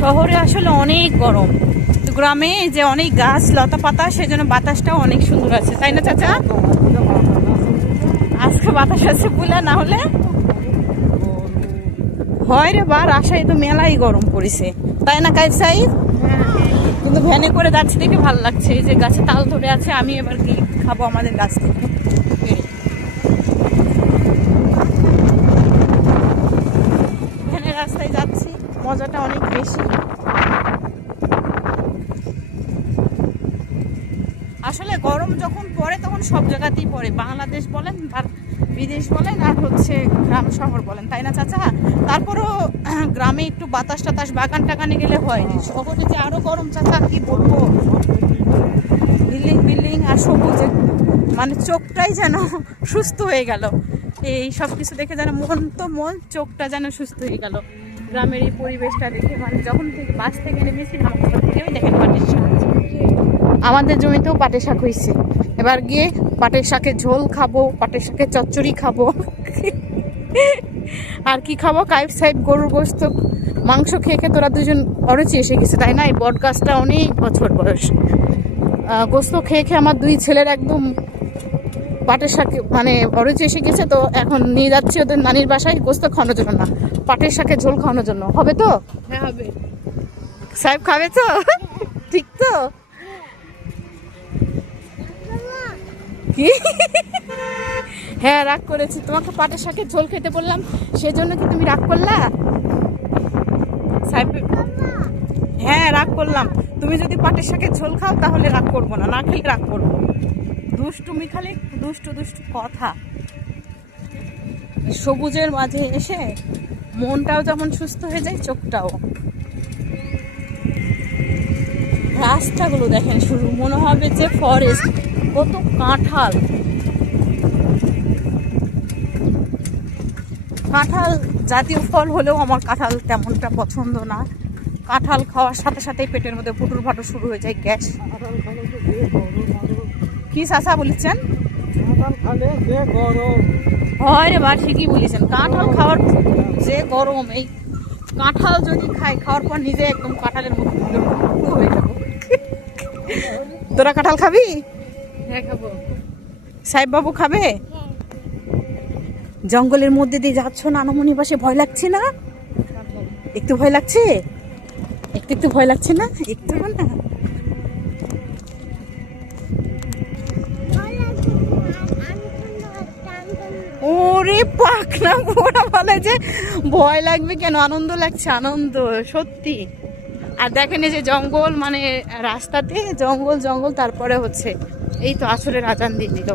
শহরে আসলে অনেক গরম, গ্রামে যে অনেক গাছ লতা পাতা, সেজন্য বাতাসটাও অনেক সুন্দর আছে, তাই না চাচা? আজকে বাতাস আছে বলে, না হলে হয় রে বা রাজশাহী তো মেলাই গরম পড়েছে, তাই না কাইফ সাহেব? কিন্তু ভ্যানে করে যাচ্ছি দেখে ভালো লাগছে। এই যে গাছে তাল ধরে আছে, আমি এবার কি খাবো আমাদের গাছ থেকে। ভ্যানের রাস্তায় যাচ্ছি, মজাটা অনেক বেশি। আসলে গরম যখন পড়ে তখন সব জায়গাতেই পড়ে, বাংলাদেশ বলেন আর বিদেশ বলেন আর হচ্ছে গ্রাম শহর বলেন, তাই না চাচা? তারপরও গ্রামে একটু বাতাস টাতাস বাগান টাগানে গেলে হয়, শহরে যে আরো গরম চাচা, কি বলবো। বিল্ডিং বিল্ডিং আর সবুজ, মানে চোখটাই যেন সুস্থ হয়ে গেল। এই সব কিছু দেখে যেন মন চোখটা যেন সুস্থ হয়ে গেল গ্রামের এই পরিবেশটা দেখে। মানে যখন থেকে বাস থেকে নেমেছিলাম, দেখেন পাটের শাক, আমাদের জমিতেও পাটের শাক হয়েছে। এবার গিয়ে পাটের শাকের ঝোল খাবো, পাটের শাকের চচ্চড়ি খাবো, আর কি খাবো, কাইফ সাহেব গরুর গোস্ত মাংস খেয়ে খেয়ে তোরা দুজন অরুচি এসে গেছে, তাই না? এই বট গাছটা অনেক বছর বয়স, গোস্ত খেয়ে খেয়ে আমার দুই ছেলের একদম পাটের শাক মানে অরুচি এসে গেছে। তো এখন নিয়ে যাচ্ছি ওদের নানির বাসায় গোস্ত খাওয়ানোর জন্য না, পাটের শাকের ঝোল খাওয়ানোর জন্য। হবে তো? হ্যাঁ হবে। সাহেব খাবে তো? ঠিক তো? কি? হ্যাঁ রাগ করেছি, তোমাকে পাটের শাকের ঝোল খেতে বললাম, সেজন্য কি তুমি রাগ করলা? সাহেব হ্যাঁ রাগ করলাম, তুমি যদি পাটের শাকের ঝোল খাও তাহলে রাগ করবো না, না খেলে রাগ করবো। দুষ্টুমি খালি দুষ্টু দুষ্টু কথা। সবুজের মাঝে এসে মনটাও যেমন সুস্থ হয়ে যায়, চোখটাও। রাস্তাগুলো দেখেন, শুরু মনে হবে যে ফরেস্ট, কত কাঁঠাল। কাঁঠাল জাতীয় ফল হলেও আমার কাঁঠাল তেমনটা পছন্দ না। কাঁঠাল খাওয়ার সাথে সাথেই পেটের মধ্যে ফুটুর ফাটুর শুরু হয়ে যায়, গ্যাস। কি চাচা বলেছেন? হয় রে বা, ঠিকই বলেছেন, কাঁঠাল খাওয়ার যে গরম। এই কাঁঠাল যদি খাওয়ার পর নিজে একদম কাঁঠালের মতো হয়ে যাবো। তোরা কাঁঠাল খাবি? হ্যাঁ খাবো। সাহেব বাবু খাবে? জঙ্গলের মধ্যে দিয়ে যাচ্ছ নানামণি পাশে, ভয় লাগছে না? একটু ভয় লাগছে? একটু ভয় লাগছে না? একটু না। ওরে পাখনা পোড়া বলে যে ভয় লাগবে কেন, আনন্দ লাগছে, আনন্দ সত্যি। আর দেখেন এই যে জঙ্গল, মানে রাস্তাতে জঙ্গল জঙ্গল, তারপরে হচ্ছে এই তো আসরের আজান দিয়ে দিল।